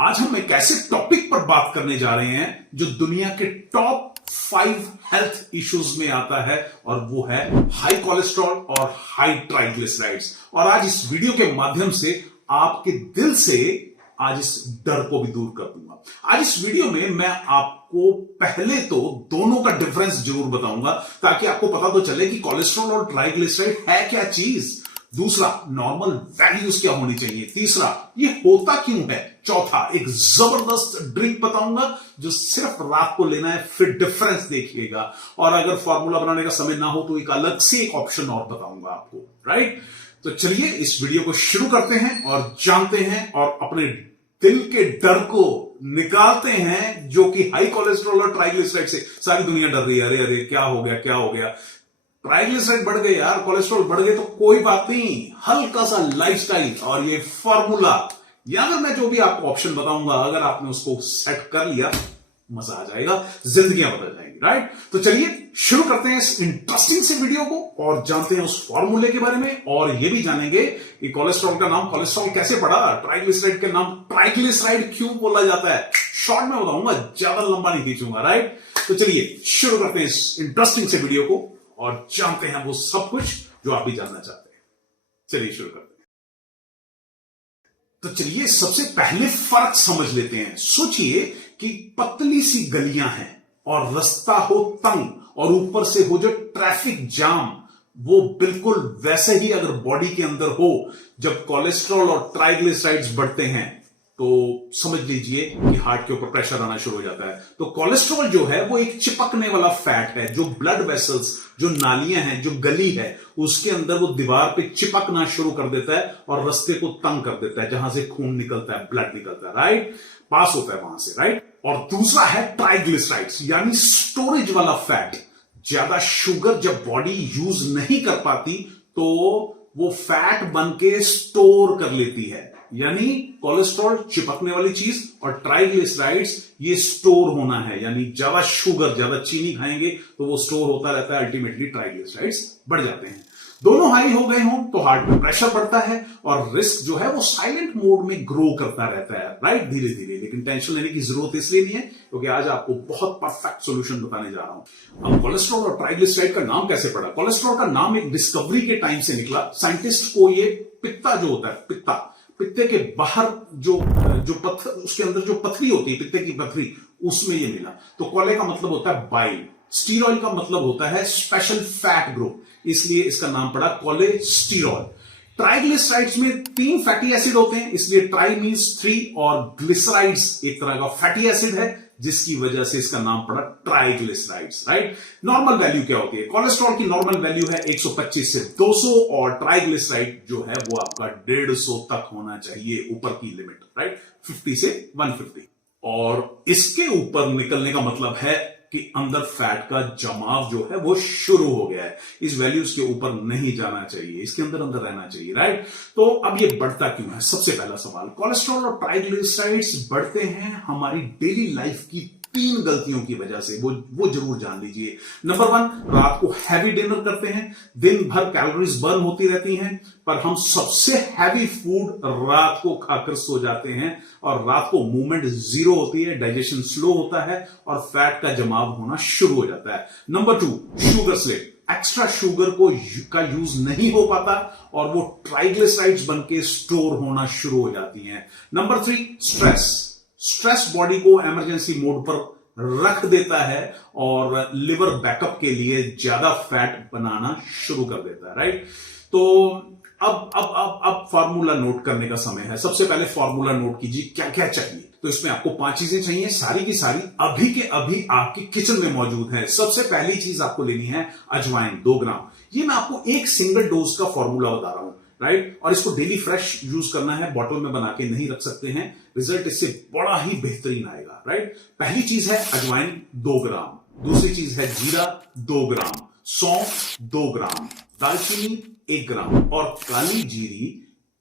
आज हम एक ऐसे टॉपिक पर बात करने जा रहे हैं जो दुनिया के टॉप 5 हेल्थ इश्यूज में आता है और वो है हाई कोलेस्ट्रॉल और हाई ट्राइग्लिसराइड्स। और आज इस वीडियो के माध्यम से आपके दिल से आज इस डर को भी दूर कर दूंगा। आज इस वीडियो में मैं आपको पहले तो दोनों का डिफरेंस जरूर बताऊंगा ताकि आपको पता तो चले कि कोलेस्ट्रॉल और ट्राइग्लिसराइड है क्या चीज। दूसरा, नॉर्मल वैल्यूज क्या होनी चाहिए। तीसरा, ये होता क्यों है। चौथा, एक जबरदस्त ड्रिंक बताऊंगा जो सिर्फ रात को लेना है, फिर डिफरेंस देखिएगा। और अगर फॉर्मूला बनाने का समय ना हो तो एक अलग से एक ऑप्शन और बताऊंगा आपको, राइट। तो चलिए इस वीडियो को शुरू करते हैं और जानते हैं और अपने दिल के डर को निकालते हैं जो कि हाई कोलेस्ट्रॉल और ट्राइग्लिसराइड से सारी दुनिया डर रही है। अरे अरे क्या हो गया, क्या हो गया, ट्राइग्लिसराइड बढ़ गए यार, कोलेस्ट्रॉल बढ़ गए तो कोई बात नहीं, हल्का सा लाइफस्टाइल और ये फॉर्मूला या अगर मैं जो भी आपको ऑप्शन बताऊंगा अगर आपने उसको सेट कर लिया मजा आ जाएगा, जिंदगियां बदल जाएंगी, राइट। तो चलिए शुरू करते हैं इस इंटरेस्टिंग से वीडियो को और जानते हैं उस फॉर्मूले के बारे में और ये भी जानेंगे कि कोलेस्ट्रॉल का नाम कोलेस्ट्रॉल कैसे पड़ा, ट्राइग्लिसराइड का नाम ट्राइग्लिसराइड क्यों बोला जाता है। शॉर्ट में बताऊंगा, ज्यादा लंबा नहीं खींचूंगा, राइट। तो चलिए शुरू करते हैं इस इंटरेस्टिंग से वीडियो को और जानते हैं वो सब कुछ जो आप भी जानना चाहते हैं। चलिए शुरू करते हैं। तो चलिए सबसे पहले फर्क समझ लेते हैं। सोचिए कि पतली सी गलियां हैं और रास्ता हो तंग और ऊपर से हो जो ट्रैफिक जाम, वो बिल्कुल वैसे ही अगर बॉडी के अंदर हो जब कोलेस्ट्रॉल और ट्राइग्लिसराइड्स बढ़ते हैं तो समझ लीजिए कि हार्ट के ऊपर प्रेशर आना शुरू हो जाता है। तो कोलेस्ट्रॉल जो है वो एक चिपकने वाला फैट है जो ब्लड वेसल्स, जो नालियां हैं, जो गली है उसके अंदर वो दीवार पे चिपकना शुरू कर देता है और रास्ते को तंग कर देता है, जहां से खून निकलता है, ब्लड निकलता है, राइट, पास होता है वहां से, राइट। और दूसरा है ट्राइग्लिसराइड्स यानी स्टोरेज वाला फैट। ज्यादा शुगर जब बॉडी यूज नहीं कर पाती तो वो फैट बन के स्टोर कर लेती है, यानी कोलेस्ट्रॉल चिपकने वाली चीज और ट्राइग्लिसराइड्स ये स्टोर होना है, यानी ज्यादा शुगर, ज्यादा चीनी खाएंगे तो वो स्टोर होता रहता है, अल्टीमेटली ट्राइग्लिसराइड्स बढ़ जाते हैं। दोनों हाई हो गए हों तो हार्ट में प्रेशर बढ़ता है और रिस्क जो है वो साइलेंट मोड में ग्रो करता रहता है, राइट, धीरे धीरे। लेकिन टेंशन लेने की जरूरत इसलिए नहीं है क्योंकि आज आपको बहुत परफेक्ट सॉल्यूशन बताने जा रहा हूं। अब कोलेस्ट्रॉल और ट्राइग्लिसराइड का नाम कैसे पड़ा। कोलेस्ट्रॉल का नाम एक डिस्कवरी के टाइम से निकला। साइंटिस्ट को ये पित्ता जो होता है, पित्ते के बाहर जो पत्थर, उसके अंदर जो पथरी होती है, पित्ते की पथरी, उसमें ये मिला। तो कोले का मतलब होता है बाइल, स्टीरॉल का मतलब होता है स्पेशल फैट ग्रुप, इसलिए इसका नाम पड़ा कोलेस्टेरॉल। ट्राइग्लिसराइड्स में 3 फैटी एसिड होते हैं, इसलिए ट्राई मींस 3 और ग्लिसराइड्स एक तरह का फैटी एसिड है जिसकी वजह से इसका नाम पड़ा ट्राइग्लिसराइड्स, राइट। नॉर्मल वैल्यू क्या होती है। कोलेस्ट्रॉल की नॉर्मल वैल्यू है 125 से 200 और ट्राइग्लिसराइड जो है वो आपका 150 तक होना चाहिए, ऊपर की लिमिट, राइट, 50 से 150। और इसके ऊपर निकलने का मतलब है कि अंदर फैट का जमाव जो है वो शुरू हो गया है। इस वैल्यूज के ऊपर नहीं जाना चाहिए, इसके अंदर अंदर रहना चाहिए, राइट। तो अब ये बढ़ता क्यों है, सबसे पहला सवाल। कोलेस्ट्रॉल और ट्राइग्लिसराइड्स बढ़ते हैं हमारी डेली लाइफ की 3 गलतियों की वजह से, वो जरूर जान लीजिए। नंबर 1, रात को हैवी डिनर करते हैं, दिन भर कैलोरीज बर्न होती रहती हैं, पर हम सबसे हैवी फूड रात को खाकर सो जाते हैं और रात को मूवमेंट 0 होती है, डाइजेशन स्लो होता है और फैट का जमाव होना शुरू हो जाता है। Number 2, sugar slate, extra sugar का यूज नहीं हो पाता और वो ट्राइग्लिसराइड्स बन के स्टोर होना शुरू हो जाती हैं। नंबर 3, स्ट्रेस बॉडी को इमरजेंसी मोड पर रख देता है और लिवर बैकअप के लिए ज्यादा फैट बनाना शुरू कर देता है, राइट। तो अब फार्मूला नोट करने का समय है। सबसे पहले फार्मूला नोट कीजिए क्या क्या चाहिए। तो इसमें आपको 5 चीजें चाहिए, सारी की सारी अभी के अभी आपकी किचन में मौजूद है। सबसे पहली चीज आपको लेनी है अजवाइन 2 ग्राम। ये मैं आपको एक सिंगल डोज का फॉर्मूला बता रहा हूं, राइट। और इसको डेली फ्रेश यूज करना है, बॉटल में बना के नहीं रख सकते हैं, रिजल्ट इससे बड़ा ही बेहतरीन आएगा, राइट। पहली चीज है अजवाइन 2 ग्राम। दूसरी चीज है जीरा 2 ग्राम, सौंफ 2 ग्राम, दालचीनी 1 ग्राम और काली जीरी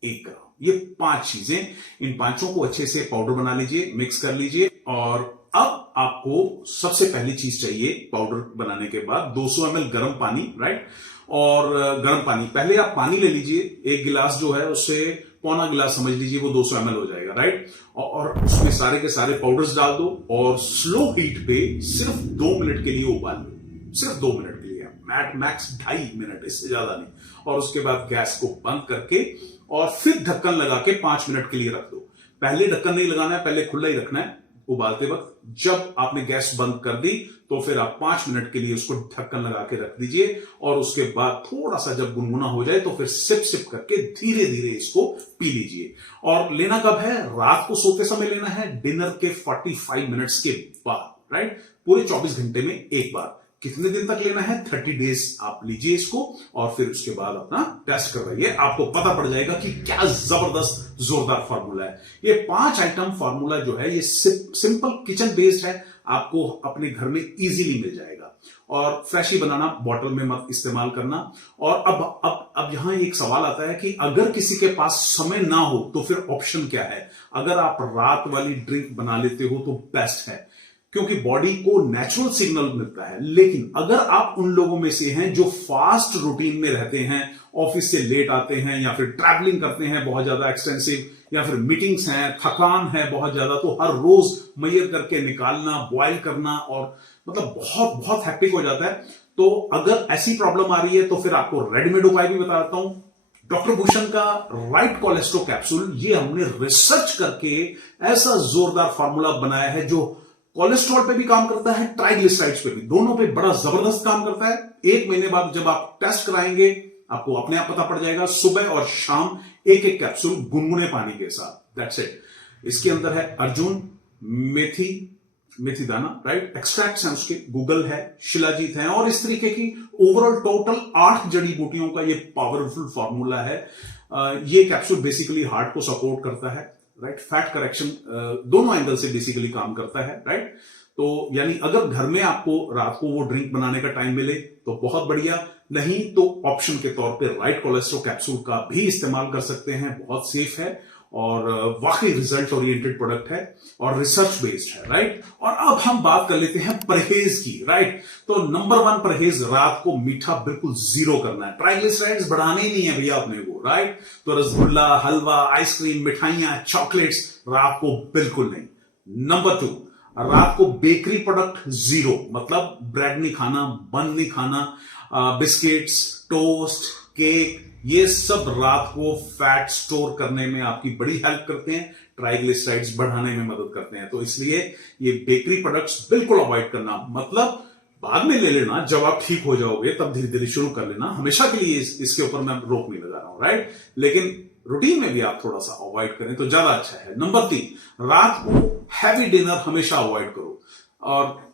1 ग्राम। ये 5 चीजें, इन पांचों को अच्छे से पाउडर बना लीजिए, मिक्स कर लीजिए। और अब आपको सबसे पहली चीज चाहिए पाउडर बनाने के बाद 200 ml गर्म पानी, राइट। और गर्म पानी, पहले आप पानी ले लीजिए, 1 गिलास जो है उससे पौना गिलास समझ लीजिए, वो 200 ml हो जाएगा, राइट। और उसमें सारे के सारे पाउडर्स डाल दो और स्लो हीट पे सिर्फ 2 मिनट के लिए उबाल लो, सिर्फ 2 मिनट के लिए, मैक्स 2.5 मिनट, इससे ज्यादा नहीं। और उसके बाद गैस को बंद करके और फिर ढक्कन लगा के 5 मिनट के लिए रख दो। पहले ढक्कन नहीं लगाना है, पहले खुला ही रखना है उबालते वक्त। जब आपने गैस बंद कर दी तो फिर आप 5 मिनट के लिए उसको ढक्कन लगा के रख दीजिए और उसके बाद थोड़ा सा जब गुनगुना हो जाए तो फिर सिप सिप करके धीरे धीरे इसको पी लीजिए। और लेना कब है? रात को सोते समय लेना है, डिनर के 45 मिनट्स के बाद, राइट। पूरे 24 घंटे में एक बार। कितने दिन तक लेना है? 30 डेज आप लीजिए इसको और फिर उसके बाद अपना टेस्ट करवाइए, आपको पता पड़ जाएगा कि क्या जबरदस्त जोरदार फार्मूला है। ये 5 आइटम फार्मूला जो है ये सिंपल किचन बेस्ड है, आपको अपने घर में इजीली मिल जाएगा। और फ्रेश ही बनाना, बॉटल में मत इस्तेमाल करना। और अब यहां एक सवाल आता है कि अगर किसी के पास समय ना हो तो फिर ऑप्शन क्या है? अगर आप रात वाली ड्रिंक बना लेते हो तो बेस्ट है, क्योंकि बॉडी को नेचुरल सिग्नल मिलता है। लेकिन अगर आप उन लोगों में से हैं जो फास्ट रूटीन में रहते हैं, ऑफिस से लेट आते हैं या फिर ट्रैवलिंग करते हैं बहुत ज्यादा एक्सटेंसिव, या फिर मीटिंग्स हैं, थकान है बहुत ज्यादा, तो हर रोज मैयर करके निकालना, बॉयल करना और मतलब बहुत बहुत हैप्टिक हो जाता है। तो अगर ऐसी प्रॉब्लम आ रही है तो फिर आपको रेडीमेड उपाय भी बताता हूं। डॉक्टर भूषण का राइट कोलेस्ट्रो कैप्सूल, ये हमने रिसर्च करके ऐसा जोरदार फार्मूला बनाया है जो कोलेस्ट्रॉल पे भी काम करता है, ट्राइग्लिसराइड्स पे भी, दोनों पे बड़ा जबरदस्त काम करता है। 1 महीने बाद जब आप टेस्ट कराएंगे आपको अपने आप पता पड़ जाएगा। सुबह और शाम एक कैप्सूल गुनगुने पानी के साथ, दैट्स इट। इसके अंदर है अर्जुन, मेथी दाना, राइट, एक्सट्रैक्ट्स हैं उसके, गूगल है, शिलाजीत है और इस तरीके की ओवरऑल टोटल 8 जड़ी बूटियों का ये पावरफुल फॉर्मूला है। ये कैप्सूल बेसिकली हार्ट को सपोर्ट करता है, राइट, फैट करेक्शन दोनों एंगल से बेसिकली काम करता है, राइट। तो यानी अगर घर में आपको रात को वो ड्रिंक बनाने का टाइम मिले तो बहुत बढ़िया, नहीं तो ऑप्शन के तौर पे राइट कोलेस्ट्रो कैप्सूल का भी इस्तेमाल कर सकते हैं, बहुत सेफ है और वाकई रिजल्ट ओरिएंटेड प्रोडक्ट है और रिसर्च बेस्ड है, राइट। और अब हम बात कर लेते हैं परहेज की, राइट। तो नंबर 1 परहेज, रात को मीठा बिल्कुल 0 करना है। ट्राइग्लिसराइड्स बढ़ाने ही नहीं है भैया अपने को, राइट। तो रसगुल्ला, हलवा, आइसक्रीम, मिठाइयां, चॉकलेट्स रात को बिल्कुल नहीं। नंबर 2, रात को बेकरी प्रोडक्ट 0, मतलब ब्रेड नहीं खाना, बन नहीं खाना, बिस्किट्स, टोस्ट, केक, ये सब रात को फैट स्टोर करने में आपकी बड़ी हेल्प करते हैं, ट्राइग्लिसराइड्स बढ़ाने में मदद करते हैं। तो इसलिए ये बेकरी प्रोडक्ट्स बिल्कुल अवॉइड करना, मतलब बाद में ले लेना, जब आप ठीक हो जाओगे तब धीरे धीरे शुरू कर लेना। हमेशा के लिए इसके ऊपर मैं रोक नहीं लगा रहा हूं, राइट। लेकिन रूटीन में भी आप थोड़ा सा अवॉइड करें तो ज्यादा अच्छा है। नंबर 3, रात को हैवी डिनर हमेशा अवॉइड करो। और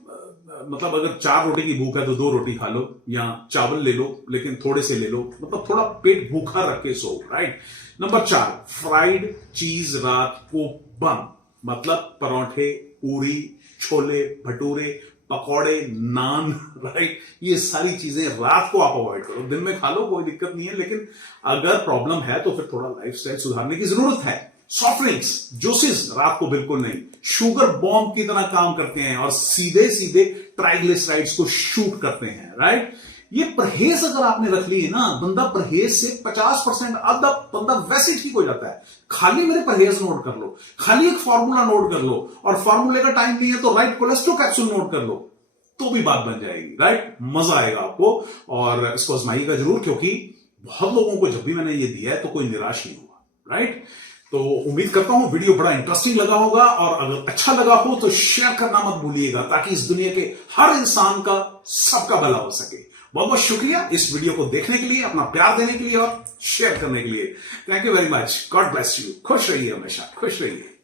मतलब अगर 4 रोटी की भूख है तो 2 रोटी खा लो या चावल ले लो, लेकिन थोड़े से ले लो, मतलब थोड़ा पेट भूखा रख के सो, राइट। नंबर 4, फ्राइड चीज रात को बंद, मतलब परोठे, पूरी, छोले भटूरे, पकौड़े, नान, राइट, ये सारी चीजें रात को आप अवॉइड करो। दिन में खा लो, कोई दिक्कत नहीं है, लेकिन अगर प्रॉब्लम है तो फिर थोड़ा लाइफस्टाइल सुधारने की जरूरत है। सॉफ्ट ड्रिंक्स, जूसेस रात को बिल्कुल नहीं, शुगर बॉम्ब की तरह काम करते हैं और सीधे सीधे ट्राइग्लिसराइड्स को शूट करते हैं, राइट। ये परहेज अगर आपने रख ली है ना, बंदा परहेज से 50% आधा बंदा वैसे ठीक हो जाता है। खाली मेरे परहेज नोट कर लो, खाली एक फॉर्मूला नोट कर लो, और फॉर्मूले का टाइम नहीं है तो राइट कोलेस्ट्रो कैप्सूल नोट कर लो, तो भी बात बन जाएगी, राइट। मजा आएगा आपको और इसको आजमाइएगा जरूर, क्योंकि बहुत लोगों को जब भी मैंने ये दिया है तो कोई निराश नहीं हुआ, राइट। तो उम्मीद करता हूं वीडियो बड़ा इंटरेस्टिंग लगा होगा, और अगर अच्छा लगा हो तो शेयर करना मत भूलिएगा, ताकि इस दुनिया के हर इंसान का, सबका भला हो सके। बहुत बहुत शुक्रिया इस वीडियो को देखने के लिए, अपना प्यार देने के लिए और शेयर करने के लिए। Thank you very much. God bless you. खुश रहिए, हमेशा खुश रहिए।